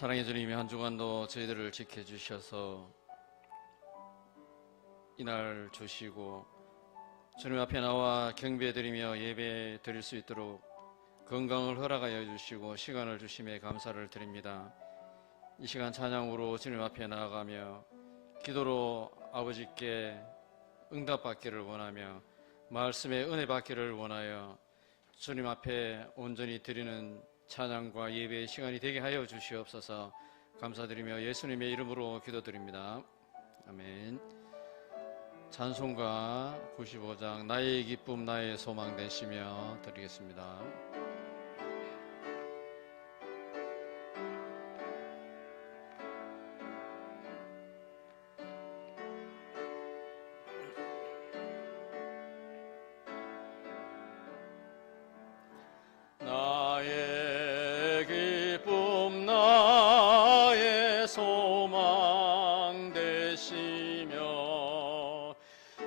사랑의 주님이 한 주간도 저희들을 지켜주셔서 이날 주시고 주님 앞에 나와 경배드리며 예배 드릴 수 있도록 건강을 허락하여 주시고 시간을 주심에 감사를 드립니다. 이 시간 찬양으로 주님 앞에 나아가며 기도로 아버지께 응답받기를 원하며 말씀의 은혜 받기를 원하여 주님 앞에 온전히 드리는 찬양과 예배의 시간이 되게 하여 주시옵소서. 감사드리며 예수님의 이름으로 기도드립니다. 아멘. 찬송가 95장 나의 기쁨 나의 소망 되시며 드리겠습니다. 나의 기쁨 나의 소망 되시며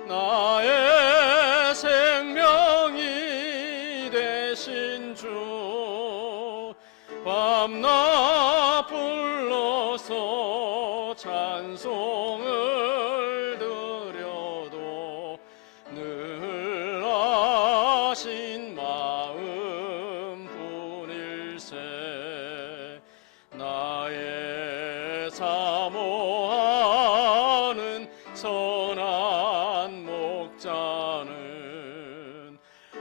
나의 생명이 되신 주 밤낮 불러서 찬송을 드려도 늘 아신 마음 뿐일세. 나의 사모하는 선한 목자는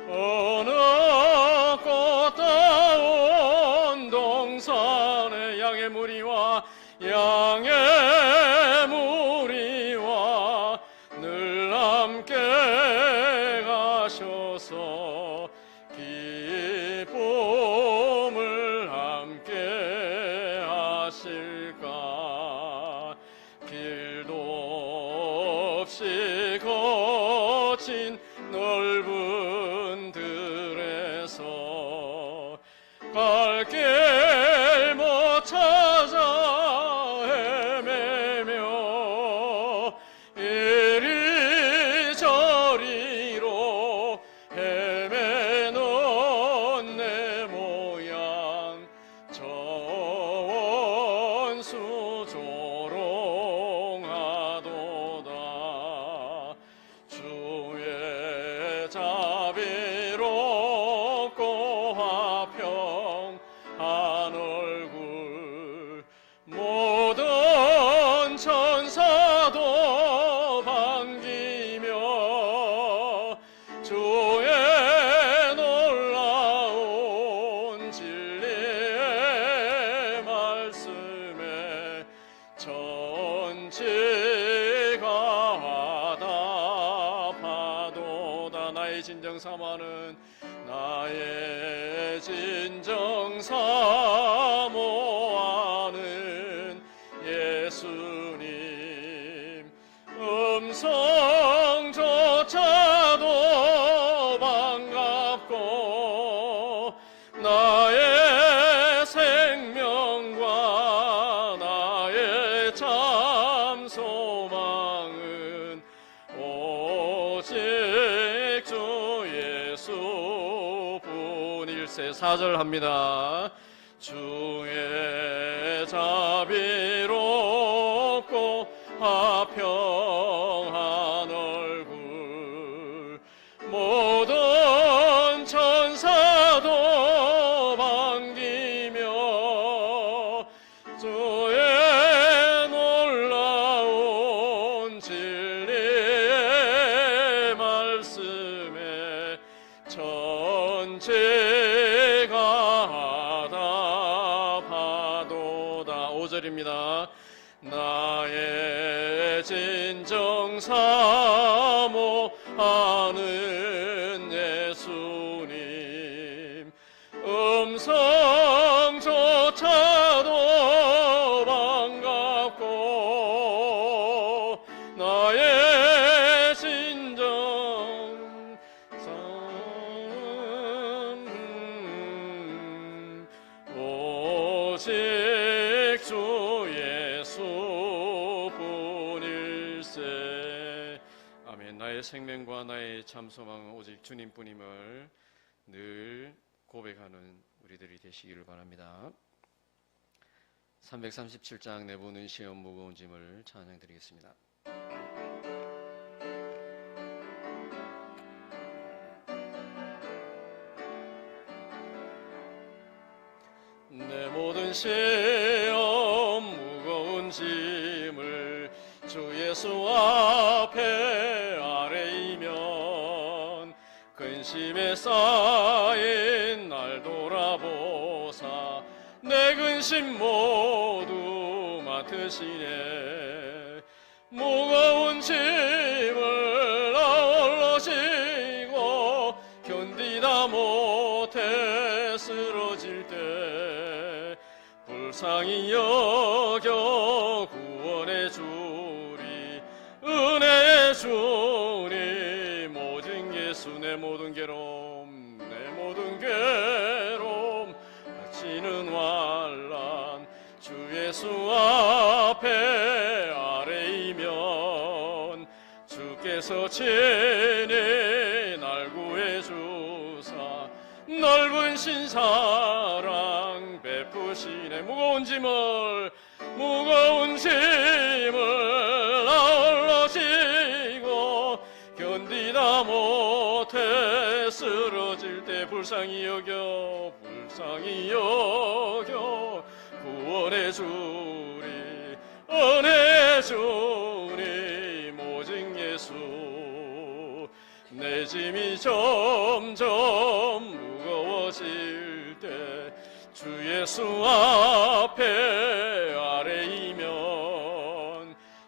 어느 꽃다운 동산의 양의 무리와 늘 함께 가셔서 기쁨을 함께 하실까. 길도 없이 거친 넓은 들에서 갈 길 못 찾아 헤매며 이리저리로 헤매는 내 모양 저 원수 조롱하도다. 주의 자비롭고 화평한 얼굴 모든 천사도 반기며 주의 놀라운 진리의 말씀에 전체가 화답하도다. 나의 진정 사모하는 나의 진정 사모하는 예수님 음성조차도 반갑고 나의 생명과 나의 참 소망은 오직 주 예수뿐일세. 4절 합니다. 주의 자비롭고 화평한 얼굴 모든 천사도 반기며 주의 놀라운 진리의 말씀에 전체가 답하도다. 5절입니다. 나의 진정 사모하는 예수님 음성조차도 반갑고 나의 진정 오직 주 예수뿐일세. 아멘. 나의 생명과 나의 참 소망은 오직 주님뿐임을 늘 고백하는 우리들이 되시기를 바랍니다. 337장 내보는 시험 무거운 짐을 찬양드리겠습니다. 내 모든 시험 무거운 짐을 주 예수 앞에 아뢰이면 근심에 쌓인 날 돌아보사 내 근심 모두 맡으시네. 무거운 짐을 아울러 지고 견디다 못해 쓰러질 때 불쌍히 여겨 구원해 주리. 은혜의 주님 오직 예수. 내 모든 괴로움 내 모든 괴로움 닥치는 환난 주 예수 앞에 아뢰이면 주께서 친히 날 구해주사 넓은 신사랑 베푸시네. 무거운 짐을 아울러 지고 견디다 못해 쓰러질 때 불쌍히 여겨 구원해 주리. 은혜 주님 오직 예수. 내 짐이 점점 무거워질 때 주 예수 앞에 아뢰이면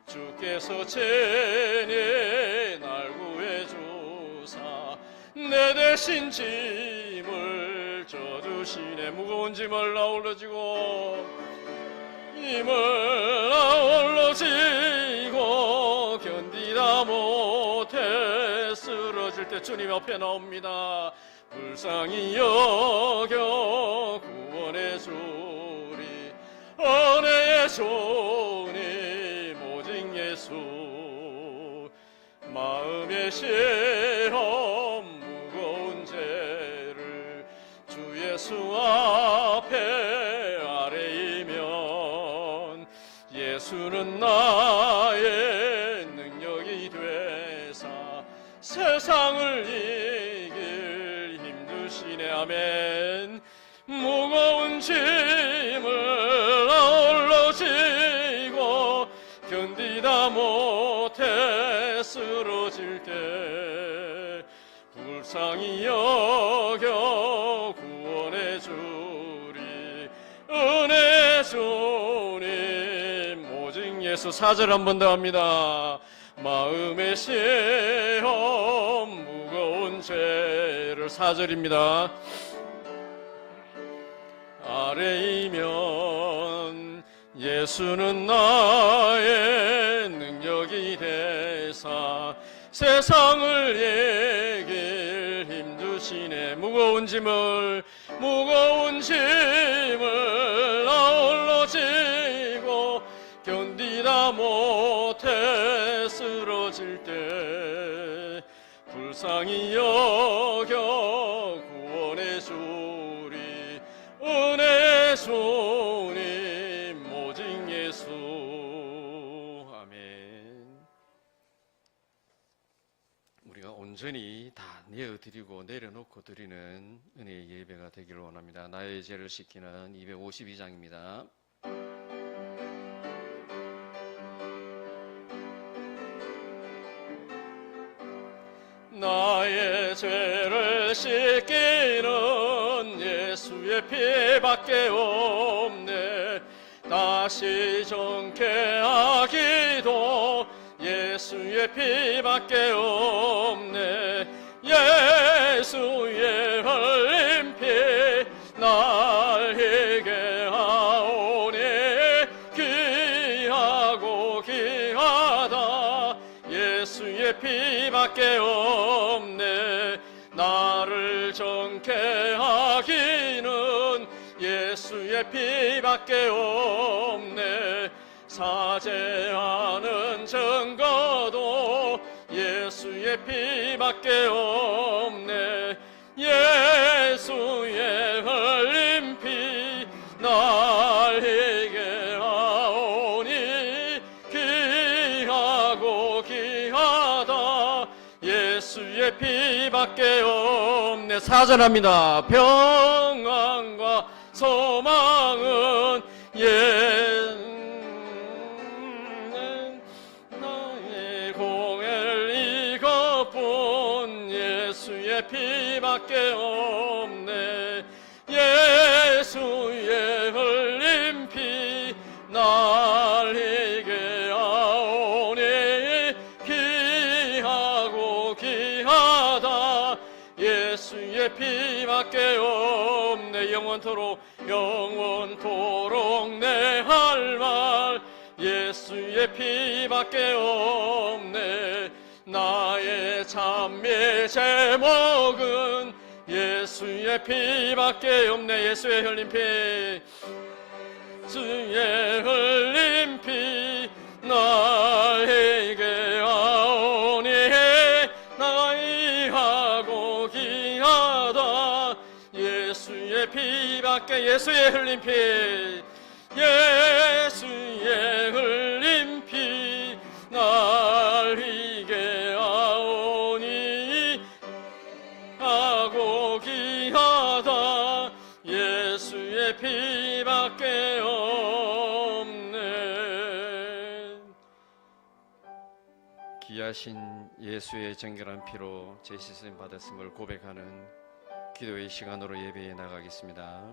주께서 친히 날 구해주사 내 대신 짐을 져주시네. 무거운 짐을 아울러지고 견디다 못해 쓰러질 때 주님 앞에 나옵니다. 불쌍히 여겨 구원해 주리. 은혜의 주님 오직 예수. 마음의 시험 무거운 죄를 주 예수 앞에 아뢰이면 예수는 나의 능력이 되사 세상을 이길 힘주시네. 아멘. 무거운 짐을 아울러 지고 견디다 못해 쓰러질 때 불쌍히 여겨 구원해 주리. 은혜 주님 오직 예수. 4절 한 번 더 합니다. 마음의 시험 무거운 죄를 4절입니다. 아뢰이면 예수는 나의 능력이 되사 세상을 이길 힘주시네. 무거운 짐을 아울러 지고 견디다 못해 쓰러질 때 불쌍히 여겨 구원해 주리. 은혜 주님 오직 예수. 아멘. 우리가 온전히 다 내어드리고 내려놓고 드리는 은혜의 예배가 되기를 원합니다. 나의 죄를 씻기는 252장입니다. 나의 죄를 씻기는 예수의 피밖에 없네. 다시 정케하기도 예수의 피밖에 없네. 예수의 흘린 피 날 희게 하오니 귀하고 귀하다. 예수의 피밖에 없네. 나를 정케하기는 예수의 피밖에 없네. 사죄하는 증거도 예수의 피밖에 없네. 예수의 흘린 피 날 희게 피밖에 없네. 사전합니다. 평안과 소망은 나의 공엘 이것뿐 예수의 피밖에 없네. 예수의 흘린 피 날 이게 하오니 귀하고 귀하다. 예수의 피밖에 없네. 영원토록 내 할 말 예수의 피밖에 없네. 나의 찬미 제목은 예수의 피밖에 없네. 예수의 흘린 피, 예수의 흘린 피 나에게 하오니 나이하고 귀하다. 예수의 피밖에, 예수의 흘린 피, 예수의 흘린 피 날 이게 하오니 하고 귀하다. 예수의 피밖에 없네. 귀하신 예수의 정결한 피로 제 씻음 받았음을 고백하는 기도의 시간으로 예배에 나가겠습니다.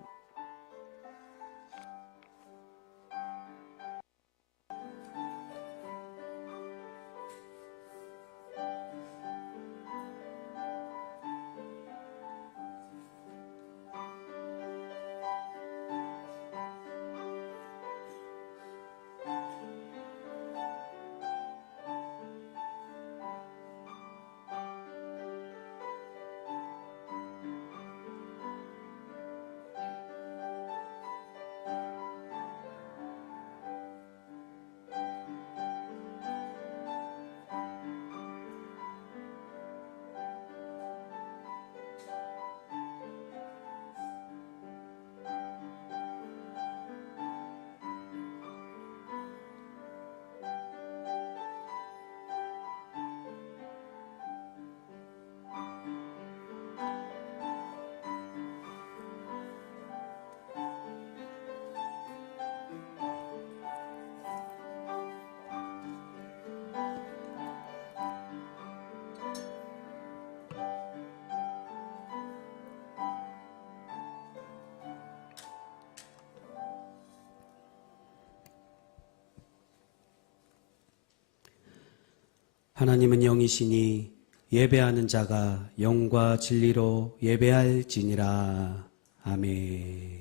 하나님은 영이시니 예배하는 자가 영과 진리로 예배할지니라. 아멘.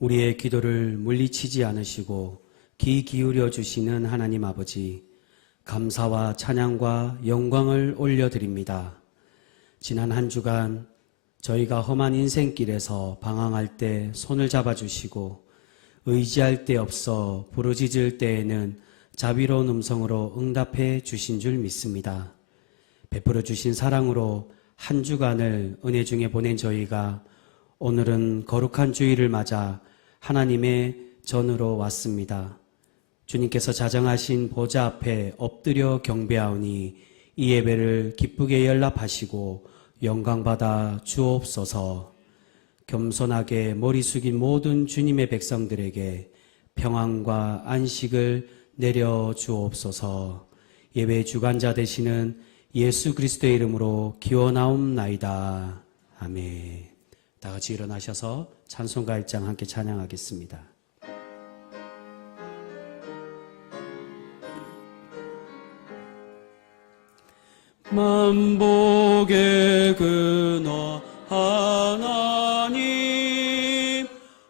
우리의 기도를 물리치지 않으시고 귀 기울여 주시는 하나님 아버지, 감사와 찬양과 영광을 올려드립니다. 지난 한 주간 저희가 험한 인생길에서 방황할 때 손을 잡아주시고 의지할 데 없어 부르짖을 때에는 자비로운 음성으로 응답해 주신 줄 믿습니다. 베풀어 주신 사랑으로 한 주간을 은혜 중에 보낸 저희가 오늘은 거룩한 주일을 맞아 하나님의 전으로 왔습니다. 주님께서 자정하신 보좌 앞에 엎드려 경배하오니 이 예배를 기쁘게 연락하시고 영광받아 주옵소서. 겸손하게 머리 숙인 모든 주님의 백성들에게 평안과 안식을 내려 주옵소서. 예배 주관자 되시는 예수 그리스도의 이름으로 기원하옵나이다. 아멘. 다 같이 일어나셔서 찬송가 1장 함께 찬양하겠습니다. 만복의 근원 하나님,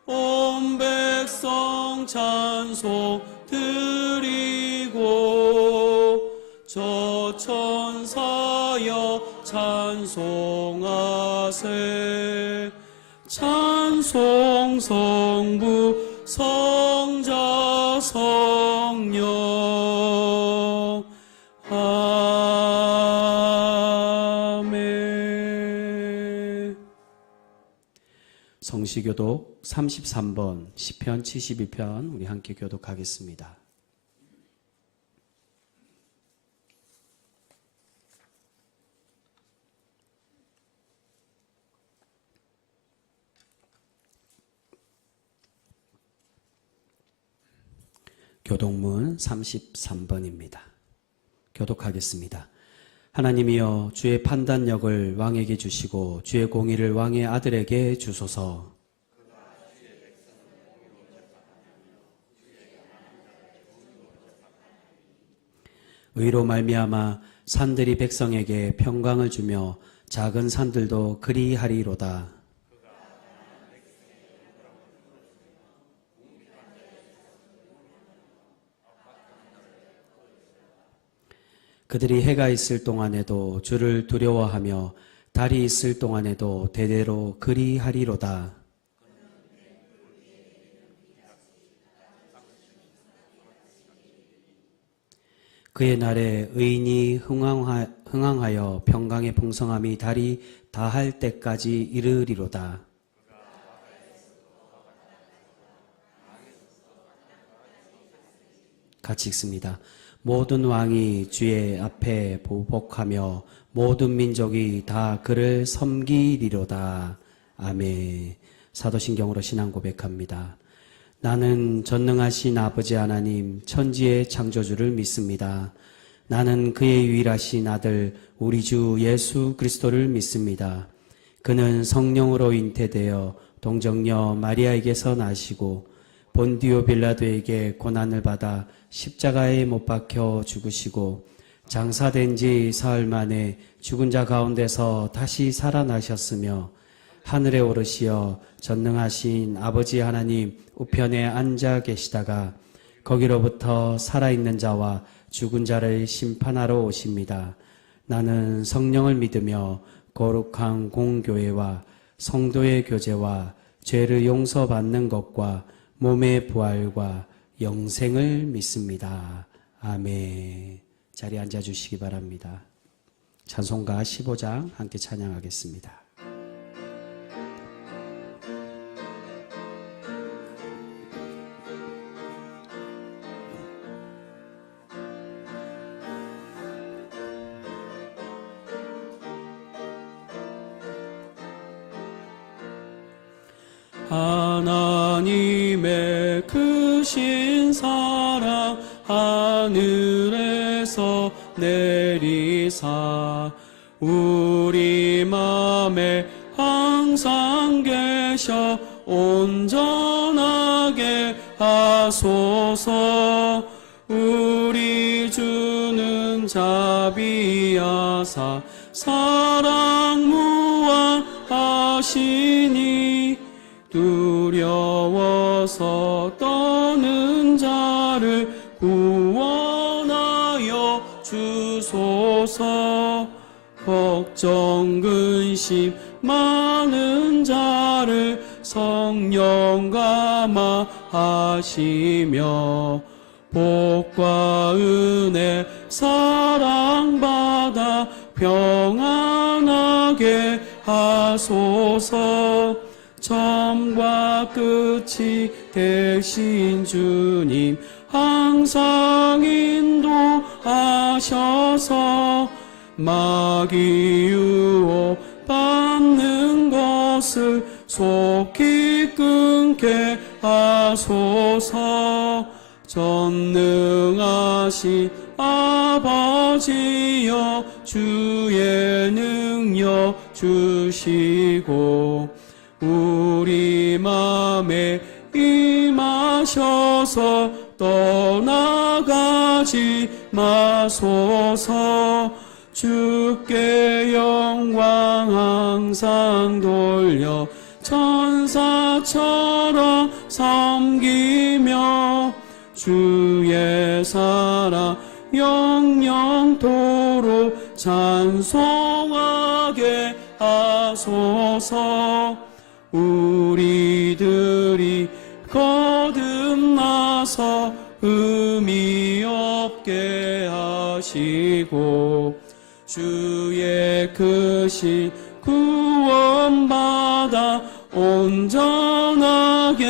온 백성 찬송 천사여 찬송하세. 찬송 성부 성자 성령. 아멘. 성시교독 33번 시편 72편 우리 함께 교독하겠습니다. 교독문 33번입니다. 교독하겠습니다. 하나님이여 주의 판단력을 왕에게 주시고 주의 공의를 왕의 아들에게 주소서. 의로 말미암아 산들이 백성에게 평강을 주며 작은 산들도 그리하리로다. 그들이 해가 있을 동안에도 주를 두려워하며 달이 있을 동안에도 대대로 그리하리로다. 그의 날에 의인이 흥황하여 평강의 풍성함이 달이 다할 때까지 이르리로다. 같이 읽습니다. 모든 왕이 주의 앞에 보복하며 모든 민족이 다 그를 섬기리로다. 아멘. 사도신경으로 신앙 고백합니다. 나는 전능하신 아버지 하나님 천지의 창조주를 믿습니다. 나는 그의 유일하신 아들 우리 주 예수 그리스도를 믿습니다. 그는 성령으로 잉태되어 동정녀 마리아에게서 나시고 본디오 빌라도에게 고난을 받아 십자가에 못 박혀 죽으시고 장사된 지 사흘 만에 죽은 자 가운데서 다시 살아나셨으며 하늘에 오르시어 전능하신 아버지 하나님 우편에 앉아 계시다가 거기로부터 살아있는 자와 죽은 자를 심판하러 오십니다. 나는 성령을 믿으며 거룩한 공교회와 성도의 교제와 죄를 용서받는 것과 몸의 부활과 영생을 믿습니다. 아멘. 자리에 앉아주시기 바랍니다. 찬송가 15장 함께 찬양하겠습니다. 하나님의 크신 사랑 하늘에서 내리사 우리 맘에 항상 계셔 온전하게 하소서. 우리 주는 자비하사 사랑 무한하시니 두려워서 떠는 자를 구원하여 주소서. 걱정 근심 많은 자를 성령 감화하시며 복과 은혜 사랑받아 평안하게 하소서. 처음과 끝이 되신 주님 항상 인도하셔서 마귀 유혹 받는 것을 속히 끊게 하소서. 전능하신 아버지여 주의 능력 주시고 우리 맘에 임하셔서 떠나가지 마소서. 주께 영광 항상 돌려 천사처럼 섬기며 주의 사랑 영영 도 입으로 찬송하게 하소서. 우리들이 거듭나서 흠이 없게 하시고 주의 크신 구원받아 온전하게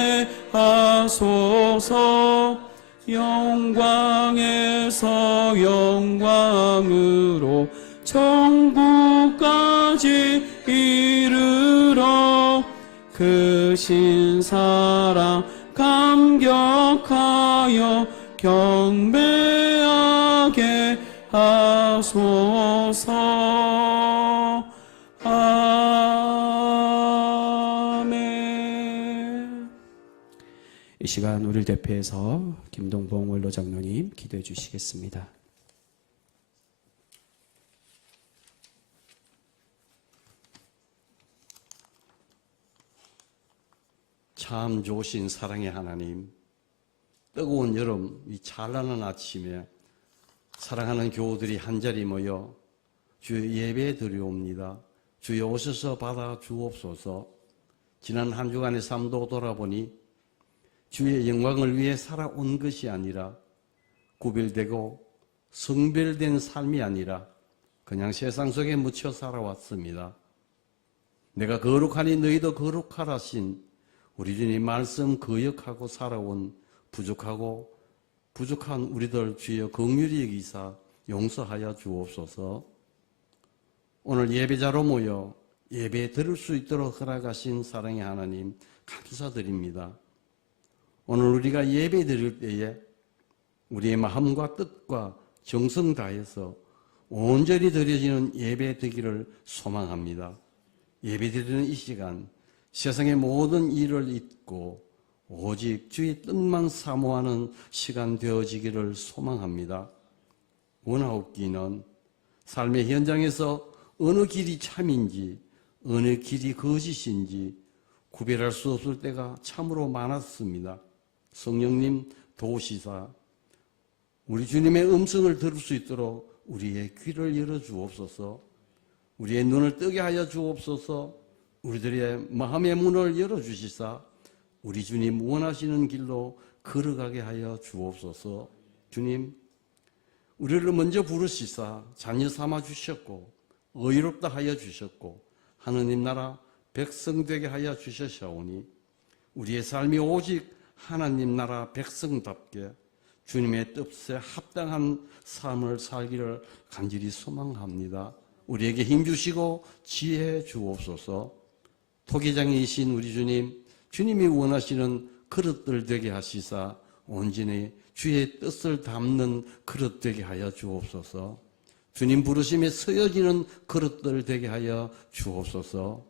하소서. 영광에서 영광으로 천국까지 이르러 크신 사랑 감격하여 경배하게 하소서. 아멘. 이 시간 우리를 대표해서 김동봉 원로 장로님 기도해 주시겠습니다. 참 좋으신 사랑의 하나님, 뜨거운 여름 이 찬란한 아침에 사랑하는 교우들이 한자리 모여 주의 예배 드리옵니다. 주여 오셔서 받아 주옵소서. 지난 한 주간의 삶도 돌아보니 주의 영광을 위해 살아온 것이 아니라 구별되고 성별된 삶이 아니라 그냥 세상 속에 묻혀 살아왔습니다. 내가 거룩하니 너희도 거룩하라신 우리 주님 말씀 거역하고 살아온 부족한 우리들 주여 긍휼히 여기사 용서하여 주옵소서. 오늘 예배자로 모여 예배 드릴 수 있도록 허락하신 사랑의 하나님 감사드립니다. 오늘 우리가 예배 드릴 때에 우리의 마음과 뜻과 정성 다해서 온전히 드려지는 예배 되기를 소망합니다. 예배 드리는 이 시간 세상의 모든 일을 잊고 오직 주의 뜻만 사모하는 시간 되어지기를 소망합니다. 원하옵기는 삶의 현장에서 어느 길이 참인지 어느 길이 거짓인지 구별할 수 없을 때가 참으로 많았습니다. 성령님 도우시사 우리 주님의 음성을 들을 수 있도록 우리의 귀를 열어 주옵소서. 우리의 눈을 뜨게 하여 주옵소서. 우리들의 마음의 문을 열어주시사 우리 주님 원하시는 길로 걸어가게 하여 주옵소서. 주님, 우리를 먼저 부르시사 자녀 삼아 주셨고 의롭다 하여 주셨고 하느님 나라 백성 되게 하여 주셨사오니 우리의 삶이 오직 하나님 나라 백성답게 주님의 뜻에 합당한 삶을 살기를 간절히 소망합니다. 우리에게 힘주시고 지혜 주옵소서. 토기장이신 우리 주님, 주님이 원하시는 그릇들 되게 하시사 온전히 주의 뜻을 담는 그릇 되게 하여 주옵소서. 주님 부르심에 서여지는 그릇들 되게 하여 주옵소서.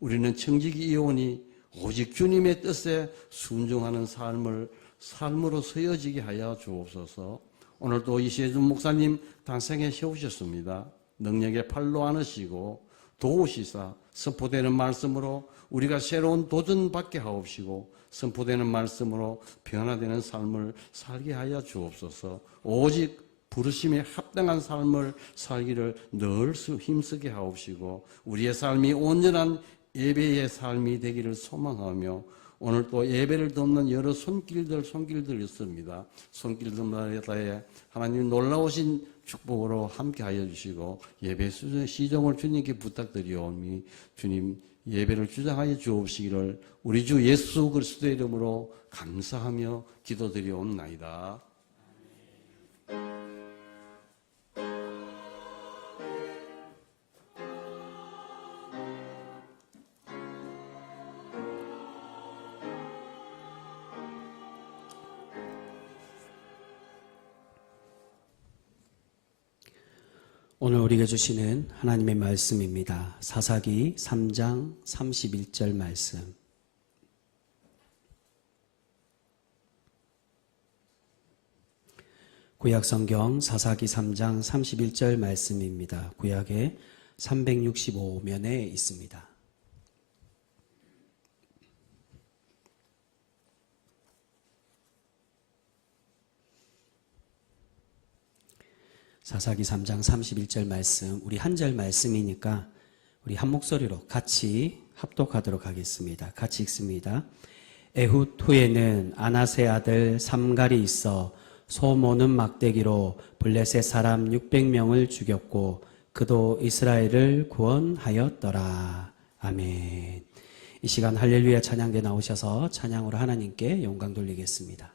우리는 청지기 이오니 오직 주님의 뜻에 순종하는 삶으로 서여지게 하여 주옵소서. 오늘도 이세준 목사님 단상에 세우셨습니다. 능력의 팔로 안으시고 도우시사 선포되는 말씀으로 우리가 새로운 도전받게 하옵시고 선포되는 말씀으로 변화되는 삶을 살게 하여 주옵소서. 오직 부르심에 합당한 삶을 살기를 늘 힘쓰게 하옵시고 우리의 삶이 온전한 예배의 삶이 되기를 소망하며 오늘 또 예배를 돕는 여러 손길들 있습니다. 손길들마다에 하나님 놀라우신 축복으로 함께하여 주시고 예배 시정을 주님께 부탁드리오니 주님 예배를 주장하여 주옵시기를 우리 주 예수 그리스도의 이름으로 감사하며 기도드리옵나이다. 오늘 우리에게 주시는 하나님의 말씀입니다. 사사기 3장 31절 말씀. 구약성경 사사기 3장 31절 말씀입니다. 구약의 365면에 있습니다. 사사기 3장 31절 말씀, 우리 한 절 말씀이니까 우리 한 목소리로 같이 합독하도록 하겠습니다. 같이 읽습니다. 에훗 후에는 아나세 아들 삼갈이 있어 소 모는 막대기로 블레셋 사람 600명을 죽였고 그도 이스라엘을 구원하였더라. 아멘. 이 시간 할렐루야 찬양대 나오셔서 찬양으로 하나님께 영광 돌리겠습니다.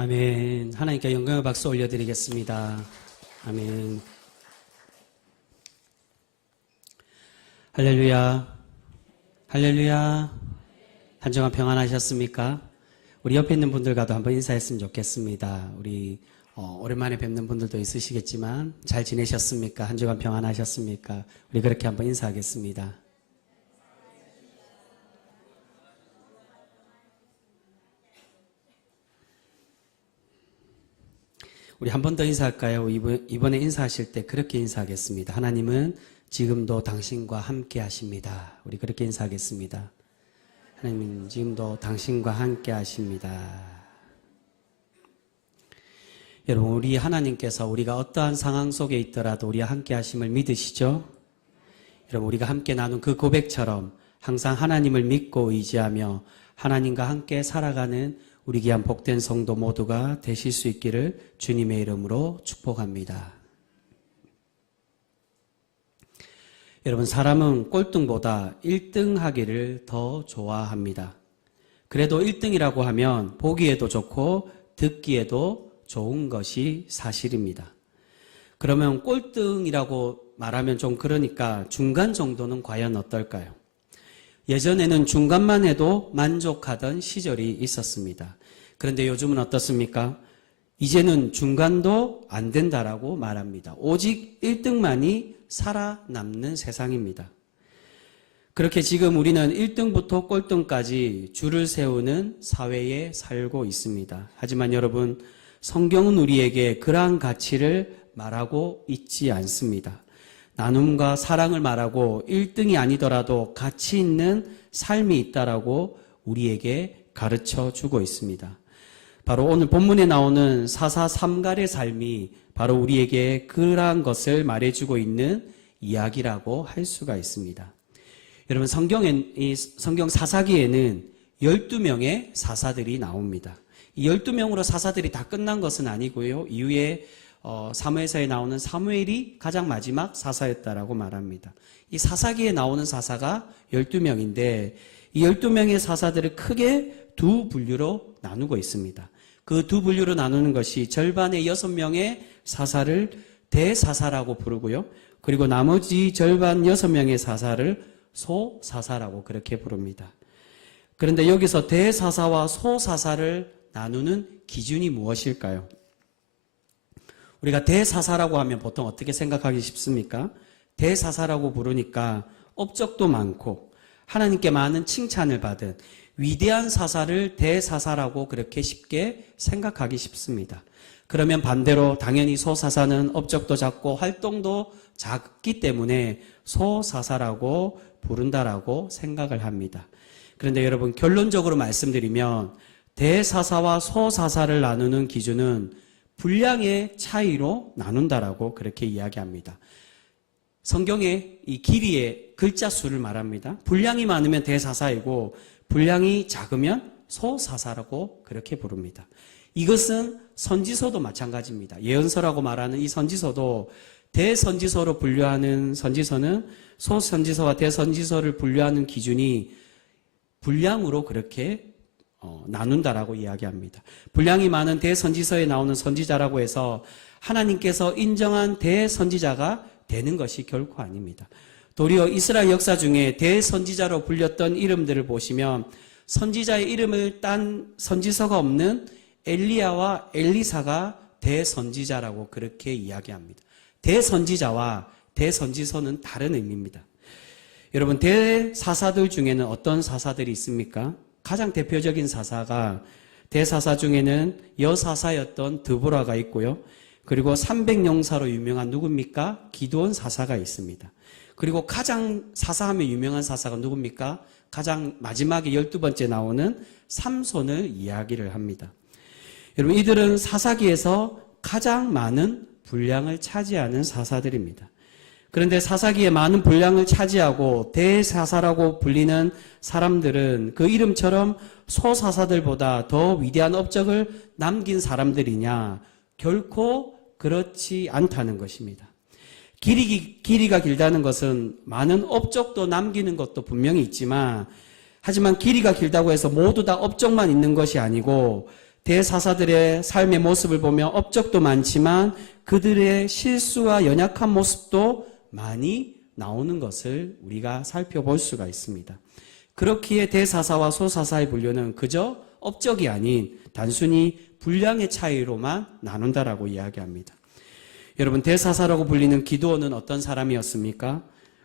아멘. 하나님께 영광의 박수 올려드리겠습니다. 아멘. 할렐루야. 할렐루야. 한 주간 평안하셨습니까? 우리 옆에 있는 분들과도 한번 인사했으면 좋겠습니다. 우리 오랜만에 뵙는 분들도 있으시겠지만 잘 지내셨습니까? 한 주간 평안하셨습니까? 우리 그렇게 한번 인사하겠습니다. 우리 한 번 더 인사할까요? 이번에 인사하실 때 그렇게 인사하겠습니다. 하나님은 지금도 당신과 함께 하십니다. 우리 그렇게 인사하겠습니다. 하나님은 지금도 당신과 함께 하십니다. 여러분, 우리 하나님께서 우리가 어떠한 상황 속에 있더라도 우리와 함께 하심을 믿으시죠? 여러분, 우리가 함께 나눈 그 고백처럼 항상 하나님을 믿고 의지하며 하나님과 함께 살아가는 우리 귀한 복된 성도 모두가 되실 수 있기를 주님의 이름으로 축복합니다. 여러분, 사람은 꼴등보다 1등 하기를 더 좋아합니다. 그래도 1등이라고 하면 보기에도 좋고 듣기에도 좋은 것이 사실입니다. 그러면 꼴등이라고 말하면 좀 그러니까 중간 정도는 과연 어떨까요? 예전에는 중간만 해도 만족하던 시절이 있었습니다. 그런데 요즘은 어떻습니까? 이제는 중간도 안 된다라고 말합니다. 오직 1등만이 살아남는 세상입니다. 그렇게 지금 우리는 1등부터 꼴등까지 줄을 세우는 사회에 살고 있습니다. 하지만 여러분, 성경은 우리에게 그러한 가치를 말하고 있지 않습니다. 나눔과 사랑을 말하고 1등이 아니더라도 가치 있는 삶이 있다라고 우리에게 가르쳐 주고 있습니다. 바로 오늘 본문에 나오는 사사 삼갈의 삶이 바로 우리에게 그러한 것을 말해주고 있는 이야기라고 할 수가 있습니다. 여러분, 성경 사사기에는 12명의 사사들이 나옵니다. 이 12명으로 사사들이 다 끝난 것은 아니고요. 이후에 사무엘서에 나오는 사무엘이 가장 마지막 사사였다라고 말합니다. 이 사사기에 나오는 사사가 12명인데 이 12명의 사사들을 크게 두 분류로 나누고 있습니다. 그 두 분류로 나누는 것이 절반의 6명의 사사를 대사사라고 부르고요. 그리고 나머지 절반 6명의 사사를 소사사라고 그렇게 부릅니다. 그런데 여기서 대사사와 소사사를 나누는 기준이 무엇일까요? 우리가 대사사라고 하면 보통 어떻게 생각하기 쉽습니까? 대사사라고 부르니까 업적도 많고 하나님께 많은 칭찬을 받은 위대한 사사를 대사사라고 그렇게 쉽게 생각하기 쉽습니다. 그러면 반대로 당연히 소사사는 업적도 작고 활동도 작기 때문에 소사사라고 부른다라고 생각을 합니다. 그런데 여러분, 결론적으로 말씀드리면 대사사와 소사사를 나누는 기준은 분량의 차이로 나눈다라고 그렇게 이야기합니다. 성경에 이 길이의 글자 수를 말합니다. 분량이 많으면 대사사이고 분량이 작으면 소사사라고 그렇게 부릅니다. 이것은 선지서도 마찬가지입니다. 예언서라고 말하는 이 선지서도 대선지서로 분류하는 선지서는 소선지서와 대선지서를 분류하는 기준이 분량으로 그렇게 나눈다라고 이야기합니다. 분량이 많은 대선지서에 나오는 선지자라고 해서 하나님께서 인정한 대선지자가 되는 것이 결코 아닙니다. 도리어 이스라엘 역사 중에 대선지자로 불렸던 이름들을 보시면 선지자의 이름을 딴 선지서가 없는 엘리야와 엘리사가 대선지자라고 그렇게 이야기합니다. 대선지자와 대선지서는 다른 의미입니다. 여러분, 대사사들 중에는 어떤 사사들이 있습니까? 가장 대표적인 사사가 대사사 중에는 여사사였던 드보라가 있고요. 그리고 300용사로 유명한 누굽니까? 기드온 사사가 있습니다. 그리고 가장 사사하면 유명한 사사가 누굽니까? 가장 마지막에 12번째 나오는 삼손을 이야기를 합니다. 여러분, 이들은 사사기에서 가장 많은 분량을 차지하는 사사들입니다. 그런데 사사기에 많은 분량을 차지하고 대사사라고 불리는 사람들은 그 이름처럼 소사사들보다 더 위대한 업적을 남긴 사람들이냐? 결코 그렇지 않다는 것입니다. 길이가 길다는 것은 많은 업적도 남기는 것도 분명히 있지만, 하지만 길이가 길다고 해서 모두 다 업적만 있는 것이 아니고 대사사들의 삶의 모습을 보면 업적도 많지만 그들의 실수와 연약한 모습도 많이 나오는 것을 우리가 살펴볼 수가 있습니다. 그렇기에 대사사와 소사사의 분류는 그저 업적이 아닌 단순히 분량의 차이로만 나눈다라고 이야기합니다. 여러분, 대사사라고 불리는 기드온은 어떤 사람이었습니까?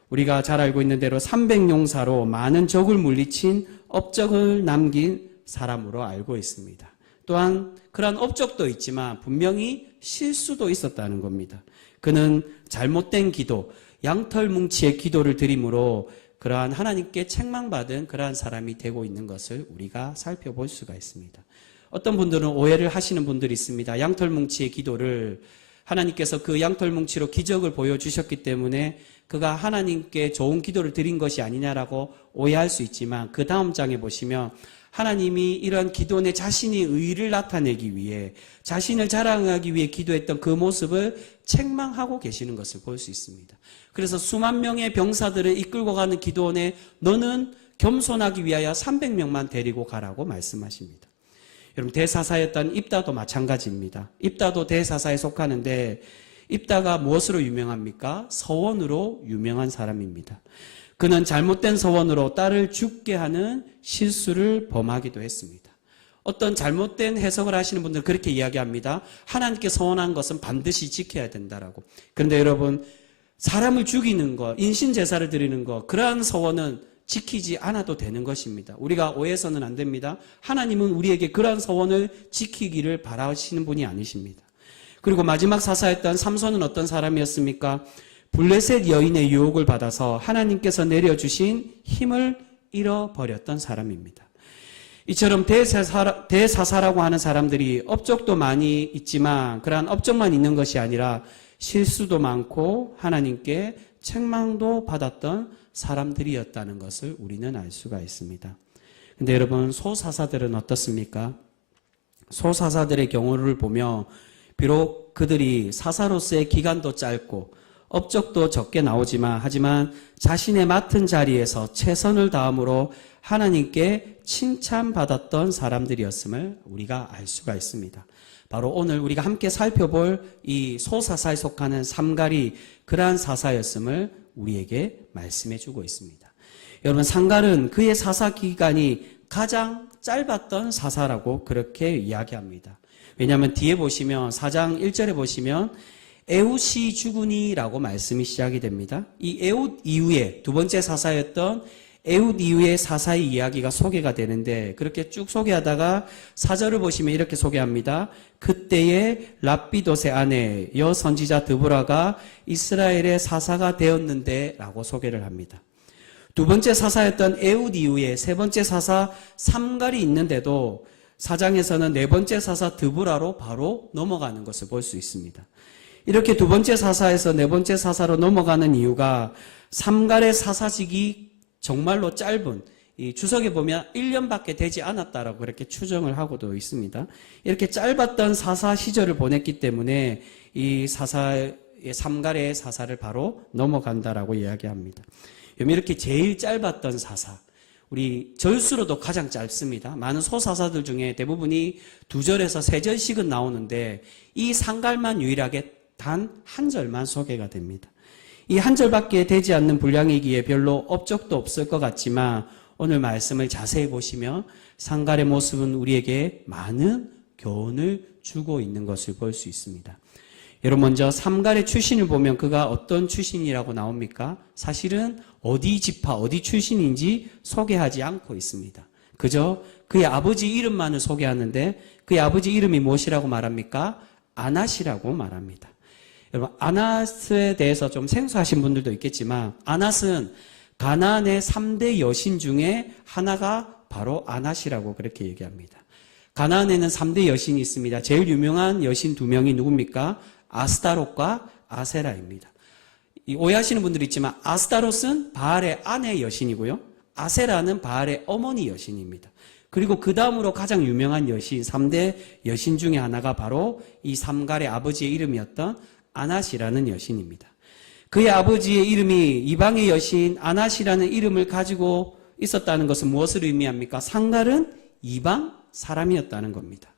우리가 잘 알고 있는 대로 300용사로 많은 적을 물리친 업적을 남긴 사람으로 알고 있습니다. 또한 그러한 업적도 있지만 분명히 실수도 있었다는 겁니다. 그는 잘못된 기도, 양털뭉치의 기도를 드림으로 그러한 하나님께 책망받은 그러한 사람이 되고 있는 것을 우리가 살펴볼 수가 있습니다. 어떤 분들은 오해를 하시는 분들이 있습니다. 양털뭉치의 기도를 하나님께서 그 양털뭉치로 기적을 보여주셨기 때문에 그가 하나님께 좋은 기도를 드린 것이 아니냐라고 오해할 수 있지만 그 다음 장에 보시면 하나님이 이런 기도원의 자신이 의를 나타내기 위해 자신을 자랑하기 위해 기도했던 그 모습을 책망하고 계시는 것을 볼 수 있습니다. 그래서 수만 명의 병사들을 이끌고 가는 기도원에 너는 겸손하기 위하여 300명만 데리고 가라고 말씀하십니다. 여러분, 대사사였던 입다도 마찬가지입니다. 입다도 대사사에 속하는데 입다가 무엇으로 유명합니까? 서원으로 유명한 사람입니다. 그는 잘못된 서원으로 딸을 죽게 하는 실수를 범하기도 했습니다. 어떤 잘못된 해석을 하시는 분들은 그렇게 이야기합니다. 하나님께 서원한 것은 반드시 지켜야 된다라고. 그런데 여러분, 사람을 죽이는 것, 인신제사를 드리는 것, 그러한 서원은 지키지 않아도 되는 것입니다. 우리가 오해해서는 안 됩니다. 하나님은 우리에게 그러한 서원을 지키기를 바라시는 분이 아니십니다. 그리고 마지막 사사였던 삼손은 어떤 사람이었습니까? 블레셋 여인의 유혹을 받아서 하나님께서 내려주신 힘을 잃어버렸던 사람입니다. 이처럼 대사사라고 하는 사람들이 업적도 많이 있지만 그러한 업적만 있는 것이 아니라 실수도 많고 하나님께 책망도 받았던 사람들이었다는 것을 우리는 알 수가 있습니다. 근데 여러분, 소사사들은 어떻습니까? 소사사들의 경우를 보며 비록 그들이 사사로서의 기간도 짧고 업적도 적게 나오지만 하지만 자신의 맡은 자리에서 최선을 다함으로 하나님께 칭찬받았던 사람들이었음을 우리가 알 수가 있습니다. 바로 오늘 우리가 함께 살펴볼 이 소사사에 속하는 삼갈이 그러한 사사였음을 우리에게 말씀해 주고 있습니다. 여러분, 삼갈은 그의 사사 기간이 가장 짧았던 사사라고 그렇게 이야기합니다. 왜냐하면 뒤에 보시면 4장 1절에 보시면 에훗이 죽으니라고 말씀이 시작이 됩니다. 이 에훗 이후에 두 번째 사사였던 에훗 이후의 사사의 이야기가 소개가 되는데 그렇게 쭉 소개하다가 4절을 보시면 이렇게 소개합니다. 그때에 랍비돗의 아내 여선지자 드보라가 이스라엘의 사사가 되었는데 라고 소개를 합니다. 두 번째 사사였던 에훗 이후에 세 번째 사사 삼갈이 있는데도 4장에서는 네 번째 사사 드보라로 바로 넘어가는 것을 볼 수 있습니다. 이렇게 두 번째 사사에서 네 번째 사사로 넘어가는 이유가 삼갈의 사사직이 정말로 짧은, 이 주석에 보면 1년밖에 되지 않았다라고 그렇게 추정을 하고도 있습니다. 이렇게 짧았던 사사 시절을 보냈기 때문에 이 사사의 삼갈의 사사를 바로 넘어간다라고 이야기합니다. 이렇게 제일 짧았던 사사, 우리 절수로도 가장 짧습니다. 많은 소사사들 중에 대부분이 2절에서 3절씩은 나오는데 이 삼갈만 유일하게 단 한 절만 소개가 됩니다. 이 한 절밖에 되지 않는 분량이기에 별로 업적도 없을 것 같지만 오늘 말씀을 자세히 보시면 삼갈의 모습은 우리에게 많은 교훈을 주고 있는 것을 볼 수 있습니다. 여러분, 먼저 삼갈의 출신을 보면 그가 어떤 출신이라고 나옵니까? 사실은 어디 지파, 어디 출신인지 소개하지 않고 있습니다. 그저 그의 아버지 이름만을 소개하는데 그의 아버지 이름이 무엇이라고 말합니까? 아낫이라고 말합니다. 여러분, 아낫에 대해서 좀 생소하신 분들도 있겠지만 아낫은 가나안의 3대 여신 중에 하나가 바로 아낫이라고 그렇게 얘기합니다. 가나안에는 3대 여신이 있습니다. 제일 유명한 여신 2명이 누굽니까? 아스타롯과 아세라입니다. 오해하시는 분들이 있지만 아스타롯은 바알의 아내 여신이고요. 아세라는 바알의 어머니 여신입니다. 그리고 그 다음으로 가장 유명한 여신, 3대 여신 중에 하나가 바로 이 삼갈의 아버지의 이름이었던 아낫이라는 여신입니다. 그의 아버지의 이름이 이방의 여신 아낫이라는 이름을 가지고 있었다는 것은 무엇을 의미합니까? 삼갈은 이방 사람이었다는 겁니다.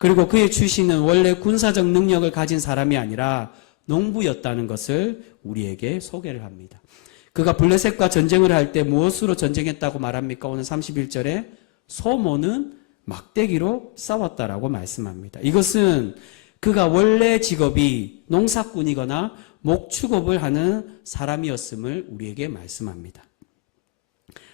그리고 그의 출신은 원래 군사적 능력을 가진 사람이 아니라 농부였다는 것을 우리에게 소개를 합니다. 그가 블레셋과 전쟁을 할 때 무엇으로 전쟁했다고 말합니까? 오늘 31절에 소모는 막대기로 싸웠다라고 말씀합니다. 이것은 그가 원래 직업이 농사꾼이거나 목축업을 하는 사람이었음을 우리에게 말씀합니다.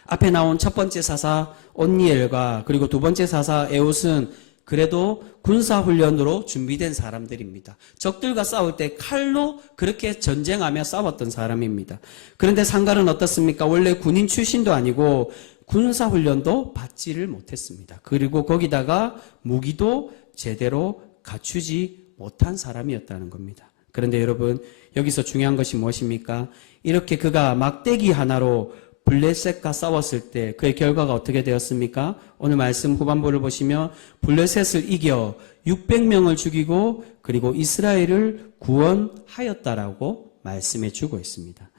앞에 나온 첫 번째 사사 온니엘과 그리고 두 번째 사사 에웃은 그래도 군사훈련으로 준비된 사람들입니다. 적들과 싸울 때 칼로 그렇게 전쟁하며 싸웠던 사람입니다. 그런데 상갈은 어떻습니까? 원래 군인 출신도 아니고 군사훈련도 받지를 못했습니다. 그리고 거기다가 무기도 제대로 갖추지 못한 사람이었다는 겁니다. 그런데 여러분, 여기서 중요한 것이 무엇입니까? 이렇게 그가 막대기 하나로 블레셋과 싸웠을 때 그의 결과가 어떻게 되었습니까? 오늘 말씀 후반부를 보시면 블레셋을 이겨 600명을 죽이고 그리고 이스라엘을 구원하였다라고 말씀해 주고 있습니다.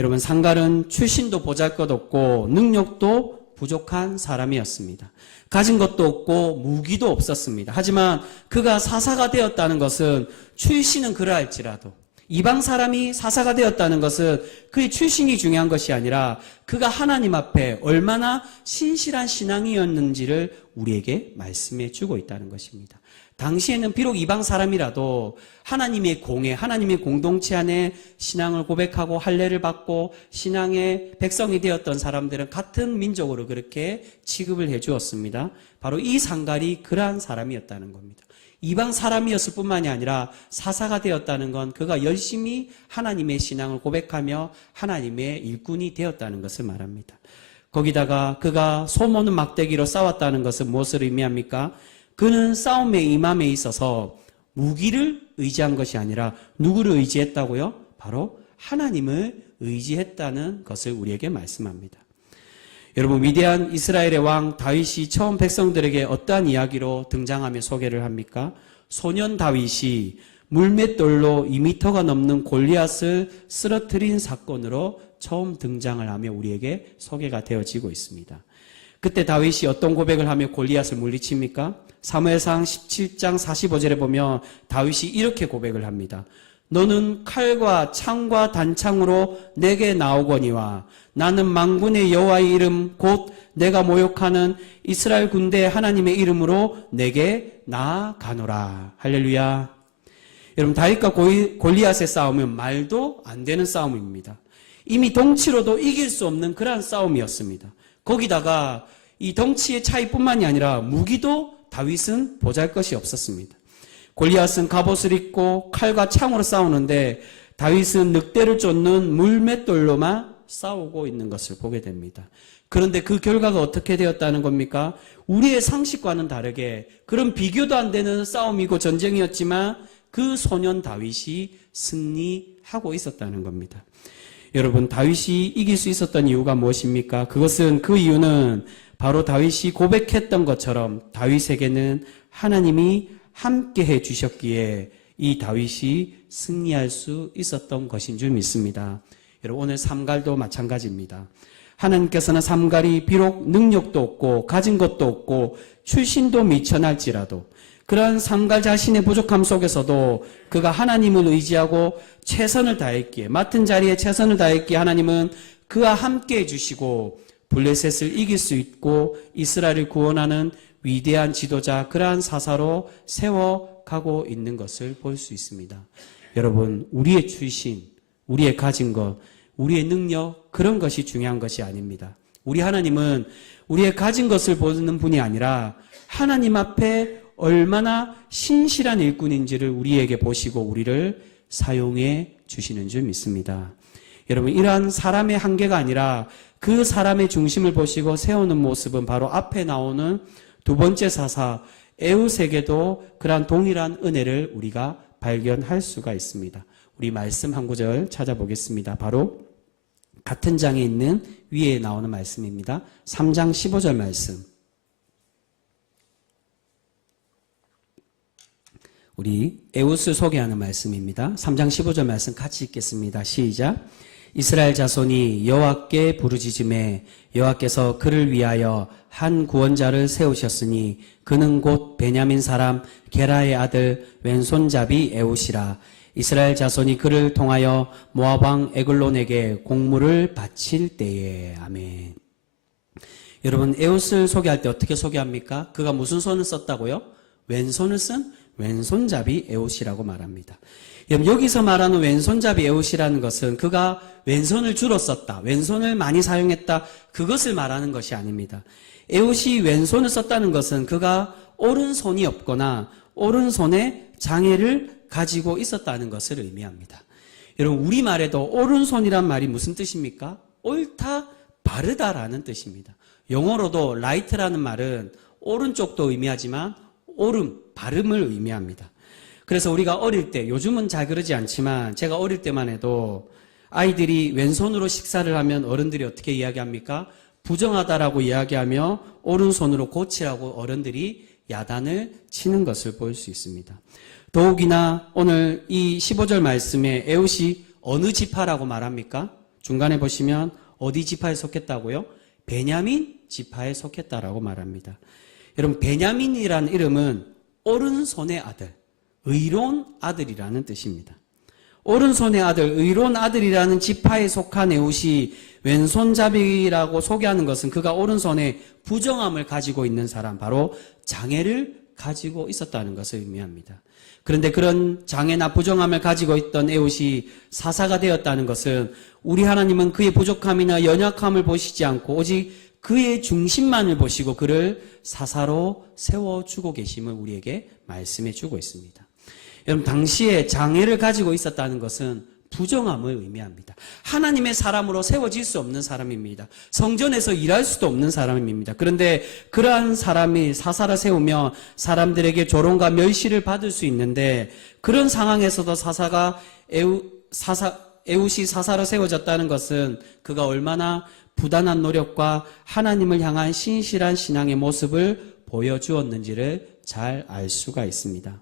여러분, 상갈은 출신도 보잘것없고 능력도 부족한 사람이었습니다. 가진 것도 없고 무기도 없었습니다. 하지만 그가 사사가 되었다는 것은 출신은 그러할지라도 이방 사람이 사사가 되었다는 것은 그의 출신이 중요한 것이 아니라 그가 하나님 앞에 얼마나 신실한 신앙이었는지를 우리에게 말씀해 주고 있다는 것입니다. 당시에는 비록 이방 사람이라도 하나님의 공예, 하나님의 공동체 안에 신앙을 고백하고 할례를 받고 신앙의 백성이 되었던 사람들은 같은 민족으로 그렇게 취급을 해 주었습니다. 바로 이 상갈이 그러한 사람이었다는 겁니다. 이방 사람이었을 뿐만이 아니라 사사가 되었다는 건 그가 열심히 하나님의 신앙을 고백하며 하나님의 일꾼이 되었다는 것을 말합니다. 거기다가 그가 소모는 막대기로 싸웠다는 것은 무엇을 의미합니까? 그는 싸움의 임함에 있어서 무기를 의지한 것이 아니라 누구를 의지했다고요? 바로 하나님을 의지했다는 것을 우리에게 말씀합니다. 여러분, 위대한 이스라엘의 왕 다윗이 처음 백성들에게 어떠한 이야기로 등장하며 소개를 합니까? 소년 다윗이 물맷돌로 2m가 넘는 골리앗을 쓰러뜨린 사건으로 처음 등장을 하며 우리에게 소개가 되어지고 있습니다. 그때 다윗이 어떤 고백을 하며 골리앗을 물리칩니까? 사무엘상 17장 45절에 보면 다윗이 이렇게 고백을 합니다. 너는 칼과 창과 단창으로 내게 나오거니와 나는 만군의 여호와의 이름 곧 내가 모욕하는 이스라엘 군대 하나님의 이름으로 내게 나아가노라. 할렐루야. 여러분, 다윗과 골리앗의 싸움은 말도 안 되는 싸움입니다. 이미 덩치로도 이길 수 없는 그러한 싸움이었습니다. 거기다가 이 덩치의 차이뿐만이 아니라 무기도 다윗은 보잘것이 없었습니다. 골리앗은 갑옷을 입고 칼과 창으로 싸우는데 다윗은 늑대를 쫓는 물맷돌로만 싸우고 있는 것을 보게 됩니다. 그런데 그 결과가 어떻게 되었다는 겁니까? 우리의 상식과는 다르게 그런 비교도 안 되는 싸움이고 전쟁이었지만 그 소년 다윗이 승리하고 있었다는 겁니다. 여러분, 다윗이 이길 수 있었던 이유가 무엇입니까? 그 이유는 바로 다윗이 고백했던 것처럼 다윗에게는 하나님이 함께 해 주셨기에 이 다윗이 승리할 수 있었던 것인 줄 믿습니다. 여러분, 오늘 삼갈도 마찬가지입니다. 하나님께서는 삼갈이 비록 능력도 없고 가진 것도 없고 출신도 미천할지라도 그러한 삼갈 자신의 부족함 속에서도 그가 하나님을 의지하고 최선을 다했기에 맡은 자리에 최선을 다했기에 하나님은 그와 함께 해주시고 블레셋을 이길 수 있고 이스라엘을 구원하는 위대한 지도자, 그러한 사사로 세워가고 있는 것을 볼 수 있습니다. 여러분, 우리의 출신, 우리의 가진 것, 우리의 능력, 그런 것이 중요한 것이 아닙니다. 우리 하나님은 우리의 가진 것을 보는 분이 아니라 하나님 앞에 얼마나 신실한 일꾼인지를 우리에게 보시고 우리를 사용해 주시는 줄 믿습니다. 여러분, 이러한 사람의 한계가 아니라 그 사람의 중심을 보시고 세우는 모습은 바로 앞에 나오는 두 번째 사사 에웃에게도 그러한 동일한 은혜를 우리가 발견할 수가 있습니다. 우리 말씀 한 구절 찾아보겠습니다. 바로 같은 장에 있는 위에 나오는 말씀입니다. 3장 15절 말씀. 우리 에웃을 소개하는 말씀입니다. 3장 15절 말씀 같이 읽겠습니다. 시작. 이스라엘 자손이 여호와께 부르짖음에 여호와께서 그를 위하여 한 구원자를 세우셨으니 그는 곧 베냐민 사람 게라의 아들 왼손잡이 에웃이라. 이스라엘 자손이 그를 통하여 모압 왕 에글론에게 공물을 바칠 때에. 아멘. 여러분, 에웃을 소개할 때 어떻게 소개합니까? 그가 무슨 손을 썼다고요? 왼손을 쓴 왼손잡이 에웃이라고 말합니다. 여기서 말하는 왼손잡이 에웃이라는 것은 그가 왼손을 주로 썼다, 왼손을 많이 사용했다, 그것을 말하는 것이 아닙니다. 에웃이 왼손을 썼다는 것은 그가 오른손이 없거나 오른손에 장애를 가지고 있었다는 것을 의미합니다. 여러분, 우리말에도 오른손이란 말이 무슨 뜻입니까? 옳다, 바르다라는 뜻입니다. 영어로도 right라는 말은 오른쪽도 의미하지만 옳음, 바름을 의미합니다. 그래서 우리가 어릴 때, 요즘은 잘 그러지 않지만 제가 어릴 때만 해도 아이들이 왼손으로 식사를 하면 어른들이 어떻게 이야기합니까? 부정하다라고 이야기하며 오른손으로 고치라고 어른들이 야단을 치는 것을 볼 수 있습니다. 더욱이나 오늘 이 15절 말씀에 에웃이 어느 지파라고 말합니까? 중간에 보시면 어디 지파에 속했다고요? 베냐민 지파에 속했다라고 말합니다. 여러분, 베냐민이라는 이름은 오른손의 아들, 의로운 아들이라는 뜻입니다. 오른손의 아들, 의로운 아들이라는 지파에 속한 에웃이 왼손잡이라고 소개하는 것은 그가 오른손에 부정함을 가지고 있는 사람, 바로 장애를 가지고 있었다는 것을 의미합니다. 그런데 그런 장애나 부정함을 가지고 있던 에웃이 사사가 되었다는 것은 우리 하나님은 그의 부족함이나 연약함을 보시지 않고 오직 그의 중심만을 보시고 그를 사사로 세워주고 계심을 우리에게 말씀해 주고 있습니다. 여러분, 당시에 장애를 가지고 있었다는 것은 부정함을 의미합니다. 하나님의 사람으로 세워질 수 없는 사람입니다. 성전에서 일할 수도 없는 사람입니다. 그런데 그러한 사람이 사사를 세우며 사람들에게 조롱과 멸시를 받을 수 있는데, 그런 상황에서도 에웃이 사사로 세워졌다는 것은 그가 얼마나 부단한 노력과 하나님을 향한 신실한 신앙의 모습을 보여주었는지를 잘 알 수가 있습니다.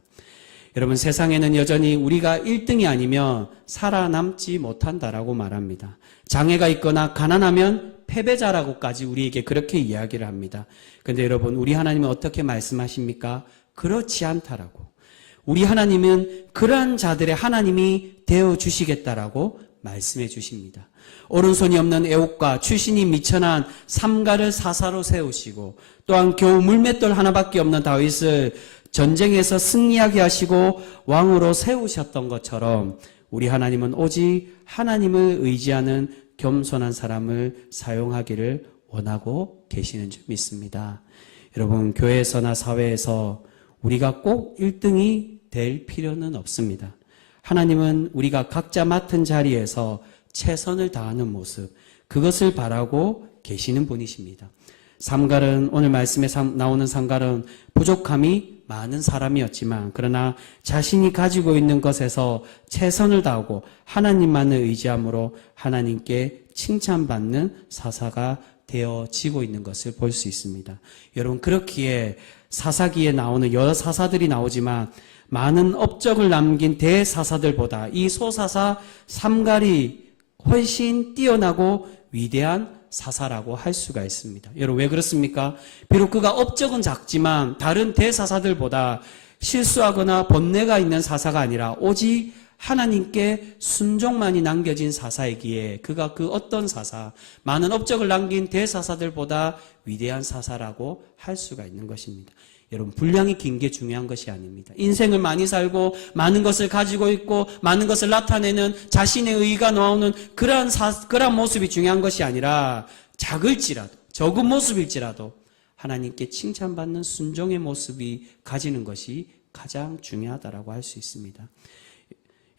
여러분, 세상에는 여전히 우리가 1등이 아니면 살아남지 못한다라고 말합니다. 장애가 있거나 가난하면 패배자라고까지 우리에게 그렇게 이야기를 합니다. 그런데 여러분, 우리 하나님은 어떻게 말씀하십니까? 그렇지 않다라고. 우리 하나님은 그러한 자들의 하나님이 되어주시겠다라고 말씀해 주십니다. 오른손이 없는 에웃과 출신이 미천한 삼가를 사사로 세우시고, 또한 겨우 물맷돌 하나밖에 없는 다윗을 전쟁에서 승리하게 하시고 왕으로 세우셨던 것처럼 우리 하나님은 오직 하나님을 의지하는 겸손한 사람을 사용하기를 원하고 계시는 줄 믿습니다. 여러분, 교회에서나 사회에서 우리가 꼭 1등이 될 필요는 없습니다. 하나님은 우리가 각자 맡은 자리에서 최선을 다하는 모습, 그것을 바라고 계시는 분이십니다. 삼갈은, 오늘 말씀에 나오는 삼갈은 부족함이 많은 사람이었지만, 그러나 자신이 가지고 있는 것에서 최선을 다하고 하나님만을 의지함으로 하나님께 칭찬받는 사사가 되어지고 있는 것을 볼 수 있습니다. 여러분, 그렇기에 사사기에 나오는 여러 사사들이 나오지만 많은 업적을 남긴 대사사들보다 이 소사사 삼갈이 훨씬 뛰어나고 위대한 사사라고 할 수가 있습니다. 여러분, 왜 그렇습니까? 비록 그가 업적은 작지만 다른 대사사들보다 실수하거나 번뇌가 있는 사사가 아니라 오직 하나님께 순종만이 남겨진 사사이기에 그가 그 어떤 사사, 많은 업적을 남긴 대사사들보다 위대한 사사라고 할 수가 있는 것입니다. 여러분, 분량이 긴 게 중요한 것이 아닙니다. 인생을 많이 살고 많은 것을 가지고 있고 많은 것을 나타내는 자신의 의의가 나오는 그러한 모습이 중요한 것이 아니라 작을지라도, 적은 모습일지라도 하나님께 칭찬받는 순종의 모습이 가지는 것이 가장 중요하다라고 할 수 있습니다.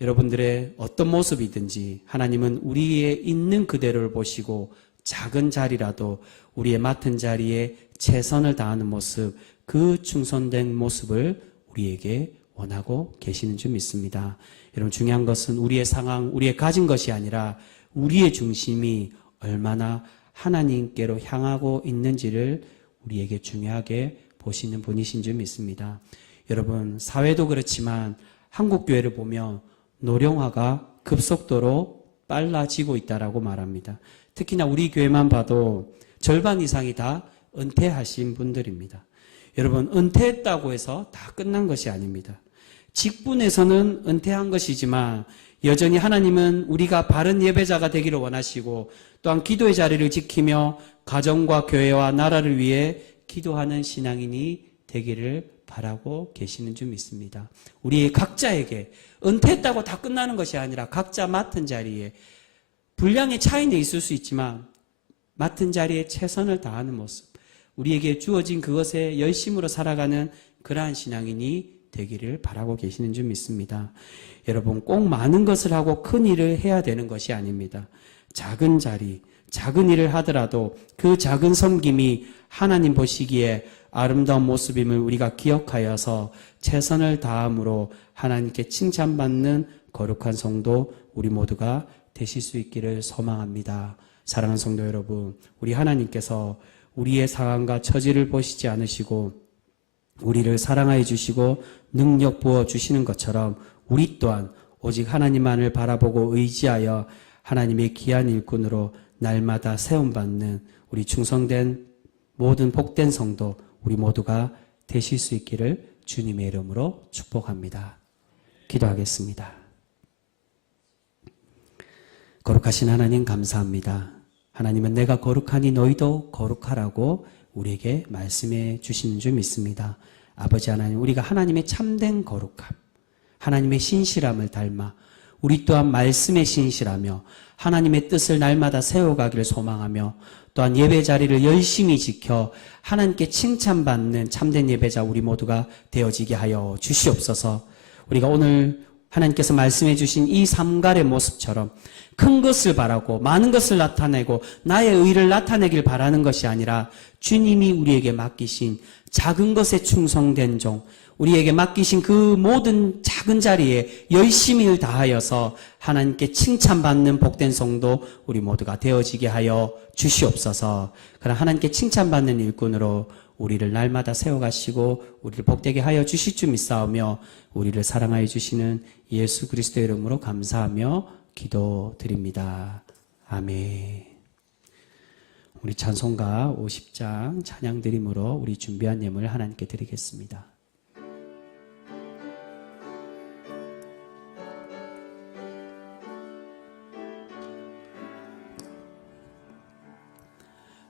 여러분들의 어떤 모습이든지 하나님은 우리의 있는 그대로를 보시고 작은 자리라도 우리의 맡은 자리에 최선을 다하는 모습, 그 충성된 모습을 우리에게 원하고 계시는 줄 믿습니다. 여러분, 중요한 것은 우리의 상황, 우리의 가진 것이 아니라 우리의 중심이 얼마나 하나님께로 향하고 있는지를 우리에게 중요하게 보시는 분이신 줄 믿습니다. 여러분, 사회도 그렇지만 한국 교회를 보면 노령화가 급속도로 빨라지고 있다라고 말합니다. 특히나 우리 교회만 봐도 절반 이상이 다 은퇴하신 분들입니다. 여러분, 은퇴했다고 해서 다 끝난 것이 아닙니다. 직분에서는 은퇴한 것이지만 여전히 하나님은 우리가 바른 예배자가 되기를 원하시고 또한 기도의 자리를 지키며 가정과 교회와 나라를 위해 기도하는 신앙인이 되기를 바라고 계시는 줄 믿습니다. 우리 각자에게 은퇴했다고 다 끝나는 것이 아니라 각자 맡은 자리에 분량의 차이는 있을 수 있지만 맡은 자리에 최선을 다하는 모습, 우리에게 주어진 그것에 열심으로 살아가는 그러한 신앙인이 되기를 바라고 계시는 줄 믿습니다. 여러분, 꼭 많은 것을 하고 큰 일을 해야 되는 것이 아닙니다. 작은 자리, 작은 일을 하더라도 그 작은 섬김이 하나님 보시기에 아름다운 모습임을 우리가 기억하여서 최선을 다함으로 하나님께 칭찬받는 거룩한 성도 우리 모두가 되실 수 있기를 소망합니다. 사랑하는 성도 여러분, 우리 하나님께서 우리의 상황과 처지를 보시지 않으시고 우리를 사랑하여 주시고 능력 부어 주시는 것처럼 우리 또한 오직 하나님만을 바라보고 의지하여 하나님의 귀한 일꾼으로 날마다 세움받는 우리 충성된 모든 복된 성도 우리 모두가 되실 수 있기를 주님의 이름으로 축복합니다. 기도하겠습니다. 거룩하신 하나님 감사합니다. 하나님은 내가 거룩하니 너희도 거룩하라고 우리에게 말씀해 주시는 줄 믿습니다. 아버지 하나님, 우리가 하나님의 참된 거룩함, 하나님의 신실함을 닮아 우리 또한 말씀에 신실하며 하나님의 뜻을 날마다 세워가기를 소망하며 또한 예배 자리를 열심히 지켜 하나님께 칭찬받는 참된 예배자 우리 모두가 되어지게 하여 주시옵소서. 우리가 오늘 하나님께서 말씀해 주신 이 삼갈의 모습처럼 큰 것을 바라고 많은 것을 나타내고 나의 의를 나타내길 바라는 것이 아니라 주님이 우리에게 맡기신 작은 것에 충성된 종, 우리에게 맡기신 그 모든 작은 자리에 열심히 일 다하여서 하나님께 칭찬받는 복된 성도 우리 모두가 되어지게 하여 주시옵소서. 그러나 하나님께 칭찬받는 일꾼으로 우리를 날마다 세워가시고 우리를 복되게 하여 주실 줄 믿사오며 우리를 사랑하여 주시는 예수 그리스도의 이름으로 감사하며 기도드립니다. 아멘. 우리 찬송가 50장 찬양 드림으로 우리 준비한 예물 하나님께 드리겠습니다.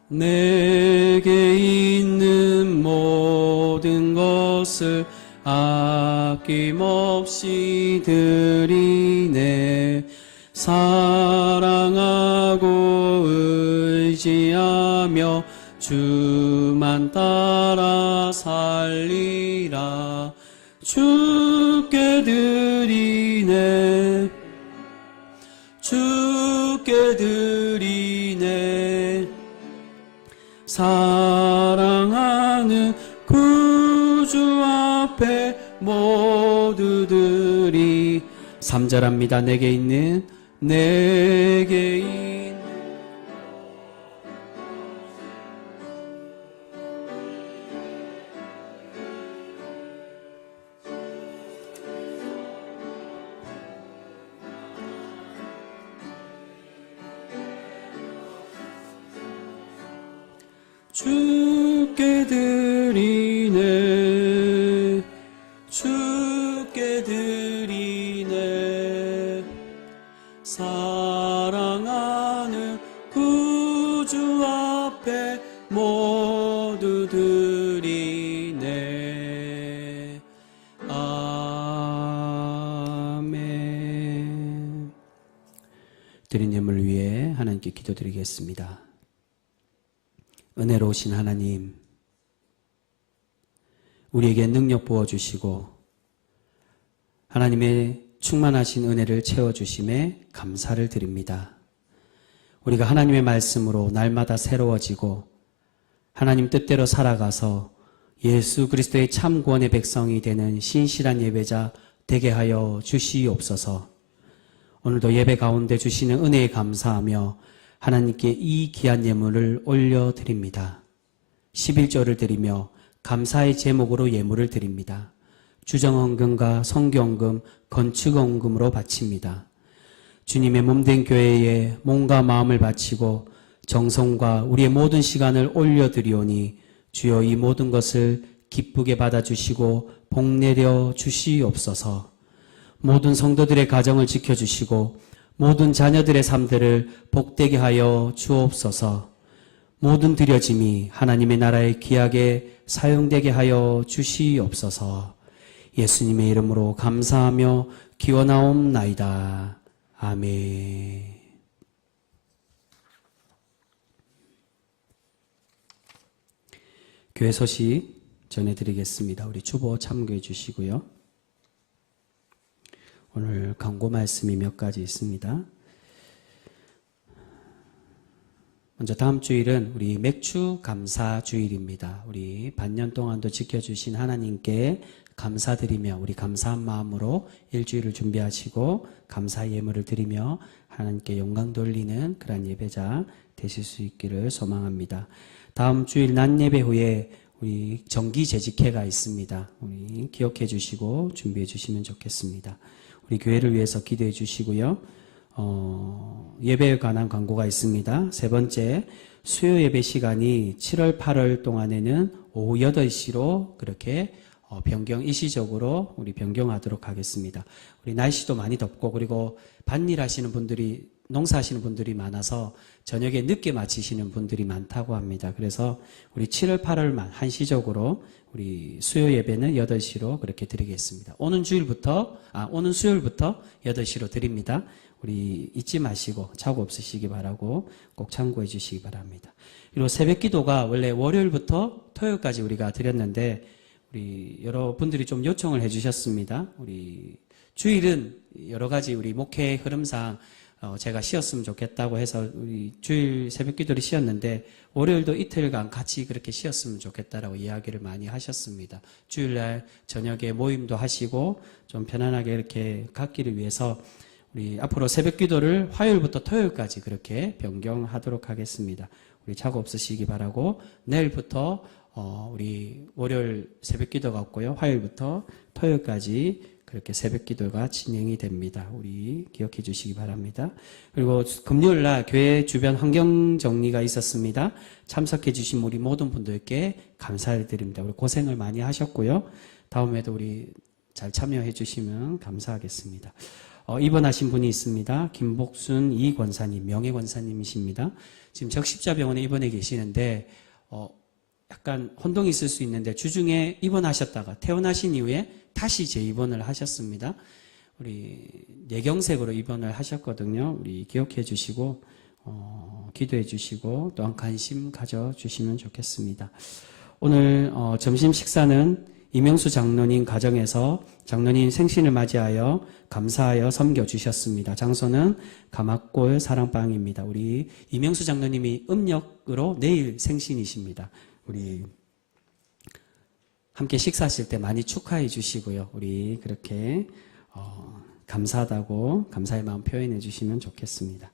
내게 있는 모든 것을 아낌없이 드리네. 사랑하고 의지하며 주만 따라 살리라. 주께 드리네. 주께 드리네. 사랑하는 구주 앞에 모두들이 3절합니다. 내게 있는 주께 드리네. 주께 드리네. 사랑하는 구주 앞에 모두 드리네. 아멘. 드린 예물 위해 하나님께 기도드리겠습니다. 은혜로우신 하나님, 우리에게 능력 부어주시고 하나님의 충만하신 은혜를 채워주심에 감사를 드립니다. 우리가 하나님의 말씀으로 날마다 새로워지고 하나님 뜻대로 살아가서 예수 그리스도의 참 구원의 백성이 되는 신실한 예배자 되게 하여 주시옵소서. 오늘도 예배 가운데 주시는 은혜에 감사하며 하나님께 이 귀한 예물을 올려드립니다. 11조를 드리며 감사의 제목으로 예물을 드립니다. 주정헌금과 성경금, 건축헌금으로 바칩니다. 주님의 몸된 교회에 몸과 마음을 바치고 정성과 우리의 모든 시간을 올려드리오니 주여 이 모든 것을 기쁘게 받아주시고 복내려 주시옵소서. 모든 성도들의 가정을 지켜주시고 모든 자녀들의 삶들을 복되게 하여 주옵소서. 모든 드려짐이 하나님의 나라에 귀하게 사용되게 하여 주시옵소서. 예수님의 이름으로 감사하며 기원하옵나이다. 아멘. 교회 소식 전해드리겠습니다. 우리 주보 참고해 주시고요. 오늘 강고 말씀이 몇 가지 있습니다. 먼저 다음 주일은 우리 맥주 감사 주일입니다. 우리 반년 동안도 지켜주신 하나님께 감사드리며 우리 감사한 마음으로 일주일을 준비하시고 감사 예물을 드리며 하나님께 영광 돌리는 그런 예배자 되실 수 있기를 소망합니다. 다음 주일 낮 예배 후에 우리 정기 재직회가 있습니다. 우리 기억해 주시고 준비해 주시면 좋겠습니다. 우리 교회를 위해서 기도해 주시고요. 예배에 관한 광고가 있습니다. 세 번째, 수요 예배 시간이 7월, 8월 동안에는 오후 8시로 그렇게 일시적으로 우리 변경하도록 하겠습니다. 우리 날씨도 많이 덥고 그리고 밭일 하시는 분들이 농사하시는 분들이 많아서 저녁에 늦게 마치시는 분들이 많다고 합니다. 그래서 우리 7월, 8월만 한시적으로 우리 수요 예배는 8시로 그렇게 드리겠습니다. 오는 수요일부터 8시로 드립니다. 우리 잊지 마시고 착오 없으시기 바라고 꼭 참고해 주시기 바랍니다. 그리고 새벽 기도가 원래 월요일부터 토요일까지 우리가 드렸는데 우리 여러분들이 좀 요청을 해 주셨습니다. 우리 주일은 여러 가지 우리 목회 흐름상 제가 쉬었으면 좋겠다고 해서 우리 주일 새벽 기도를 쉬었는데 월요일도 이틀간 같이 그렇게 쉬었으면 좋겠다라고 이야기를 많이 하셨습니다. 주일날 저녁에 모임도 하시고 좀 편안하게 이렇게 갖기를 위해서 우리 앞으로 새벽 기도를 화요일부터 토요일까지 그렇게 변경하도록 하겠습니다. 우리 착오 없으시기 바라고 내일부터 우리 월요일 새벽 기도가 없고요. 화요일부터 토요일까지 그렇게 새벽 기도가 진행이 됩니다. 우리 기억해 주시기 바랍니다. 그리고 금요일 날 교회 주변 환경 정리가 있었습니다. 참석해 주신 우리 모든 분들께 감사를 드립니다. 우리 고생을 많이 하셨고요. 다음에도 우리 잘 참여해 주시면 감사하겠습니다. 입원하신 분이 있습니다. 김복순 이 권사님, 명예 권사님이십니다. 지금 적십자병원에 입원해 계시는데 약간 혼동이 있을 수 있는데 주중에 입원하셨다가 퇴원하신 이후에 다시 재입원을 하셨습니다. 우리 뇌경색으로 입원을 하셨거든요. 우리 기억해 주시고 기도해 주시고 또한 관심 가져 주시면 좋겠습니다. 오늘 점심 식사는 이명수 장로님 가정에서 장로님 생신을 맞이하여 감사하여 섬겨주셨습니다. 장소는 가마골 사랑방입니다. 우리 이명수 장로님이 음력으로 내일 생신이십니다. 우리 함께 식사하실 때 많이 축하해 주시고요. 우리 그렇게 감사하다고 감사의 마음 표현해 주시면 좋겠습니다.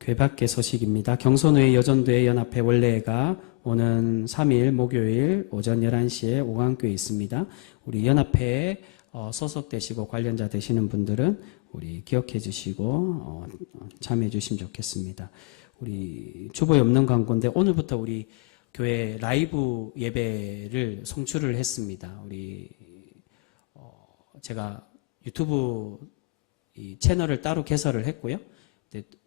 교회 밖의 소식입니다. 경선회 여전도회 연합회 원래가 오는 3일 목요일 오전 11시에 오강교에 있습니다. 우리 연합회에 소속되시고 관련자 되시는 분들은 우리 기억해 주시고 참여해 주시면 좋겠습니다. 우리 주보에 없는 광고인데 오늘부터 우리 교회 라이브 예배를 송출을 했습니다. 우리 제가 유튜브 이 채널을 따로 개설을 했고요.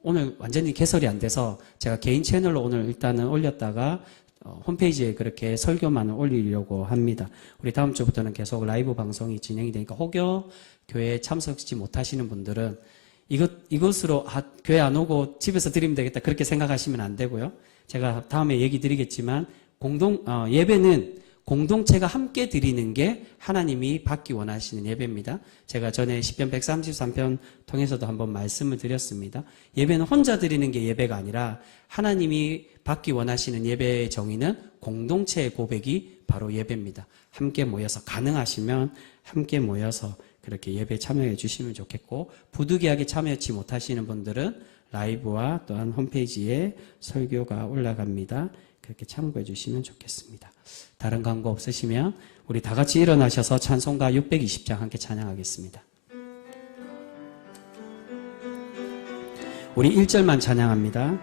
오늘 완전히 개설이 안 돼서 제가 개인 채널로 오늘 일단은 올렸다가 홈페이지에 그렇게 설교만 올리려고 합니다. 우리 다음 주부터는 계속 라이브 방송이 진행이 되니까 혹여 교회에 참석하지 못하시는 분들은 이것으로 교회 안 오고 집에서 드리면 되겠다 그렇게 생각하시면 안 되고요. 제가 다음에 얘기 드리겠지만 예배는 공동체가 함께 드리는 게 하나님이 받기 원하시는 예배입니다. 제가 전에 시편 133편 통해서도 한번 말씀을 드렸습니다. 예배는 혼자 드리는 게 예배가 아니라 하나님이 받기 원하시는 예배의 정의는 공동체의 고백이 바로 예배입니다. 함께 모여서 가능하시면 함께 모여서 그렇게 예배에 참여해 주시면 좋겠고 부득이하게 참여하지 못하시는 분들은 라이브와 또한 홈페이지에 설교가 올라갑니다. 그렇게 참고해 주시면 좋겠습니다. 다른 광고 없으시면 우리 다 같이 일어나셔서 찬송가 620장 함께 찬양하겠습니다. 우리 1절만 찬양합니다.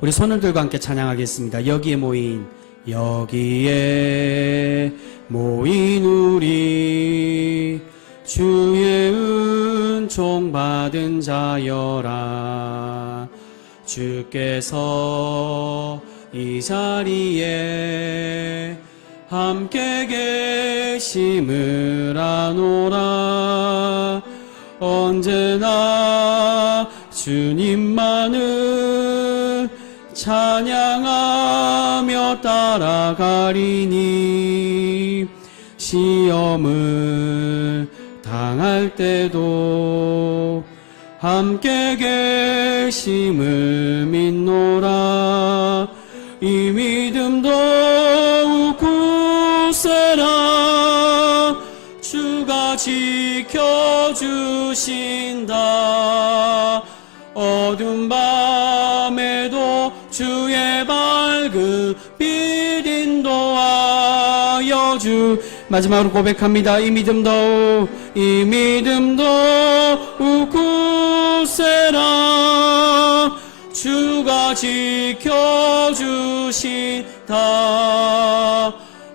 우리 손을 들고 함께 찬양하겠습니다. 여기에 모인 우리 주의 은총 받은 자여라. 주께서 이 자리에 함께 계심을 아노라. 언제나 주님만을 찬양하며 따라가리니 시험을 당할 때도 함께 계심을 믿노라. 이 믿음 더욱 굳세라. 주가 지켜주신다. 어두운 밤에도 주의 밝은 빛 인도하여 주. 마지막으로 고백합니다. 이 믿음 더욱 굳세라. 주가 지켜주신다.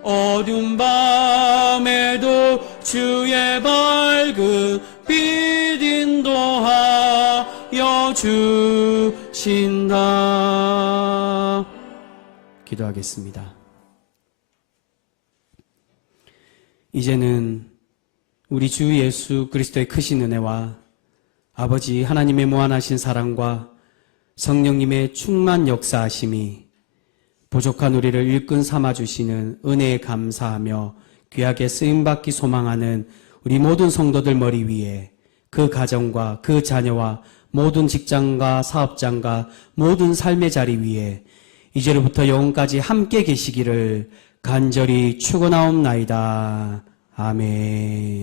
어두운 밤에도 주의 밝은 빛 인도하여 주신다. 기도하겠습니다. 이제는 우리 주 예수 그리스도의 크신 은혜와 아버지 하나님의 무한하신 사랑과 성령님의 충만 역사하심이 부족한 우리를 일꾼 삼아주시는 은혜에 감사하며 귀하게 쓰임받기 소망하는 우리 모든 성도들 머리 위에 그 가정과 그 자녀와 모든 직장과 사업장과 모든 삶의 자리 위에 이제로부터 영원까지 함께 계시기를 간절히 축원하옵나이다. 아멘.